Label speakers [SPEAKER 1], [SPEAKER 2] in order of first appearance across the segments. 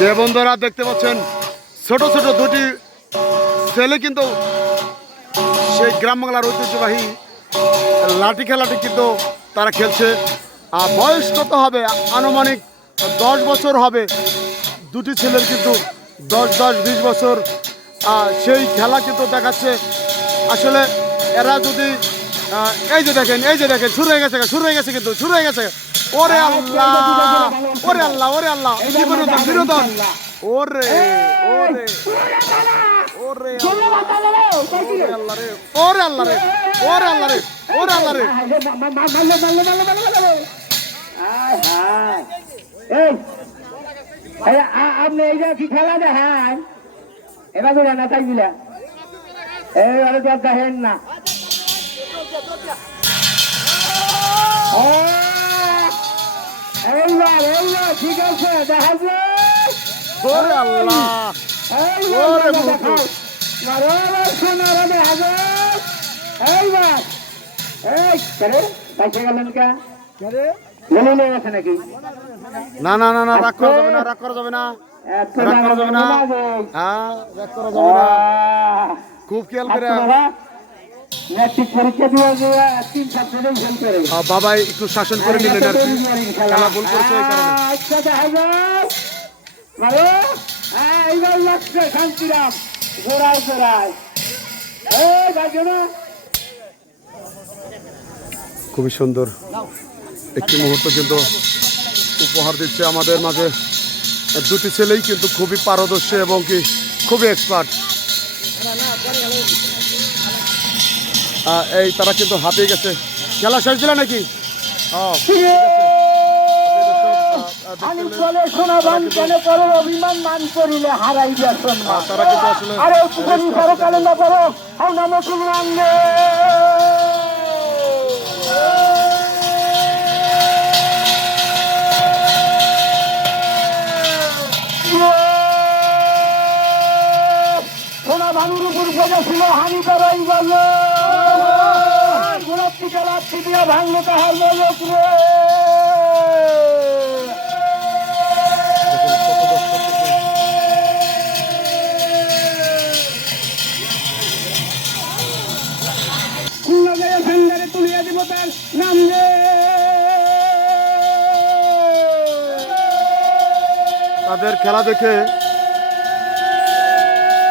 [SPEAKER 1] যে বন্ধুরা দেখতে পাচ্ছেন, ছোট ছোট দুটি ছেলে কিন্তু সেই গ্রাম বাংলার ঐতিহ্যবাহী লাঠি খেলাটি কিন্তু তারা খেলছে। আর বয়স কত হবে? আনুমানিক দশ বছর হবে। দুটি ছেলের কিন্তু দশ দশ, বিশ বছর। সেই খেলা কিন্তু দেখাচ্ছে। আসলে এরা যদি এই যে দেখেন, এই যে দেখেন, শুরু হয়ে গেছে শুরু হয়ে গেছে কিন্তু, শুরু হয়ে গেছে ওরে আল্লাহ ওরে আল্লাহ ওরে আল্লাহ বিনোদন বিনোদন। ওরে ওরে ওরে ওরে আল্লাহ রে ওরে আল্লাহ রে ওরে আল্লাহ রে। ওরে আল্লাহ রে
[SPEAKER 2] আপনি এই যে কি খেলা দেখেন? এবার বুঝা না তাই বুঝা এইবারে তো দেখেন না। ও, এইবার এইবার ঠিক আছে দেখা যায়
[SPEAKER 1] ওরে আল্লাহ। ওরে মুহূর্ত।
[SPEAKER 2] নাকি?
[SPEAKER 1] না না না না রাগ করা যাবে না রাগ করা যাবে না। রাগ করা যাবে না। হ্যাঁ রাগ করা যাবে না। খুব খেয়াল করে বাবাই একটু শাসন করে নিলেন আর কি। খেলা ভুল করেছে এই কারণে।
[SPEAKER 2] আচ্ছা দেখা যাক। মারো হ্যাঁ এইবার লাগছে শান্তিরাম। জোড়ায় জোড়ায়। এই ভাগ্য
[SPEAKER 1] খুবই সুন্দর। একটি মুহূর্ত কিন্তু উপহার দিচ্ছে আমাদের মাঝে। দুটি ছেলেই কিন্তু খুবই পারদর্শী এবং কি খুবই এক্সপার্ট এই তারা কিন্তু হাতিয়ে গেছে। খেলা শেষ দিল নাকি?
[SPEAKER 2] আমি চলে শোনাবান কেন করো অভিমান মান করিলে হারাই যাচ্ছেন আরে তুমি কেন না রাঙ্গে সোনা ভাঙুর উপর ছিল হানি করাই গেল গোলাপ টিকা রাত্রি ভাঙলো তাহার মজক রে খুলনা যায় ভান্ডারে তুলিয়া দিব তার নাম রে।
[SPEAKER 1] তাদের খেলা দেখে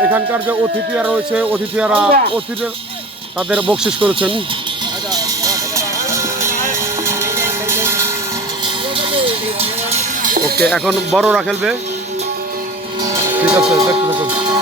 [SPEAKER 1] এখানকার যে অতিথিরা রয়েছে অতিথিরা অতিথি তাদের বকশিস করেছেন। ওকে এখন বড়রা খেলবে। ঠিক আছে দেখতে দেখুন